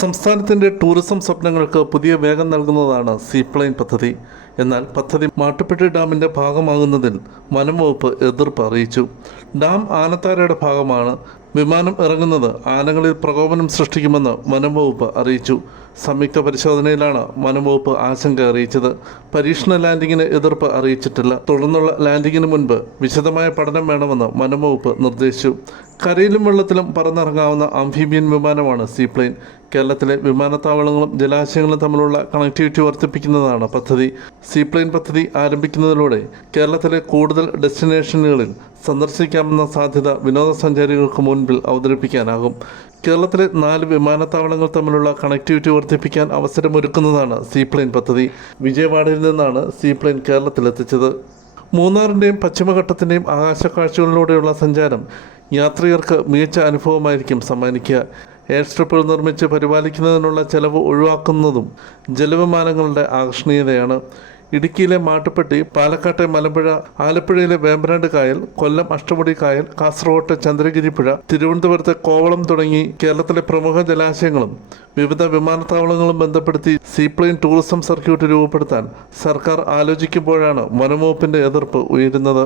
സംസ്ഥാനത്തിന്റെ ടൂറിസം സ്വപ്നങ്ങൾക്ക് പുതിയ വേഗം നൽകുന്നതാണ് സീപ്ലെയിൻ പദ്ധതി. എന്നാൽ പദ്ധതി മാട്ടുപ്പെട്ടി ഡാമിന്റെ ഭാഗമാകുന്നതിൽ വനം വകുപ്പ് എതിർപ്പ് അറിയിച്ചു. ഡാം ആനത്താരയുടെ ഭാഗമാണ്. വിമാനം ഇറങ്ങുന്നത് ആനകളിൽ പ്രകോപനം സൃഷ്ടിക്കുമെന്ന് വനം വകുപ്പ് അറിയിച്ചു. സംയുക്ത പരിശോധനയിലാണ് വനം വകുപ്പ് ആശങ്ക അറിയിച്ചത്. പരീക്ഷണ ലാൻഡിങ്ങിന് എതിർപ്പ് അറിയിച്ചിട്ടില്ല. തുടർന്നുള്ള ലാൻഡിങ്ങിന് മുൻപ് വിശദമായ പഠനം വേണമെന്ന് വനം വകുപ്പ് നിർദ്ദേശിച്ചു. കരയിലും വെള്ളത്തിലും പറന്നിറങ്ങാവുന്ന അംഫീബിയൻ വിമാനമാണ് സീപ്ലെയിൻ കേരളത്തിലെ വിമാനത്താവളങ്ങളും ജലാശയങ്ങളും തമ്മിലുള്ള കണക്ടിവിറ്റി വർദ്ധിപ്പിക്കുന്നതാണ് പദ്ധതി. സീപ്ലെയിൻ പദ്ധതി ആരംഭിക്കുന്നതിലൂടെ കേരളത്തിലെ കൂടുതൽ ഡെസ്റ്റിനേഷനുകളിൽ സന്ദർശിക്കാമെന്ന സാധ്യത വിനോദസഞ്ചാരികൾക്ക് മുൻപിൽ അവതരിപ്പിക്കാനാകും. കേരളത്തിലെ നാല് വിമാനത്താവളങ്ങൾ തമ്മിലുള്ള കണക്ടിവിറ്റി വർദ്ധിപ്പിക്കാൻ അവസരമൊരുക്കുന്നതാണ് സീപ്ലെയിൻ പദ്ധതി. വിജയവാഡയിൽ നിന്നാണ് സീപ്ലെയിൻ കേരളത്തിലെത്തിച്ചത്. മൂന്നാറിന്റെയും പശ്ചിമഘട്ടത്തിന്റെയും ആകാശക്കാഴ്ചകളിലൂടെയുള്ള സഞ്ചാരം യാത്രികർക്ക് മികച്ച അനുഭവമായിരിക്കും സമ്മാനിക്കുക. എയർ സ്ട്രിപ്പുകൾ നിർമ്മിച്ച് പരിപാലിക്കുന്നതിനുള്ള ചെലവ് ഒഴിവാക്കുന്നതും ജലവിമാനങ്ങളുടെ ആകർഷണീയതയാണ്. ഇടുക്കിയിലെ മാട്ടുപ്പെട്ടി പാലക്കാട്ടെ മലമ്പുഴ ആലപ്പുഴയിലെ വേമ്പനാട് കായൽ കൊല്ലം അഷ്ടമുടി കായൽ കാസർഗോട്ടെ ചന്ദ്രഗിരി പുഴ തിരുവനന്തപുരത്തെ കോവളം തുടങ്ങി കേരളത്തിലെ പ്രമുഖ ജലാശയങ്ങളും വിവിധ വിമാനത്താവളങ്ങളും ബന്ധപ്പെടുത്തി സീപ്ലെയിൻ ടൂറിസം സർക്യൂട്ട് രൂപപ്പെടുത്താൻ സർക്കാർ ആലോചിക്കുമ്പോഴാണ് വനംവകുപ്പിന്റെ എതിർപ്പ് ഉയരുന്നത്.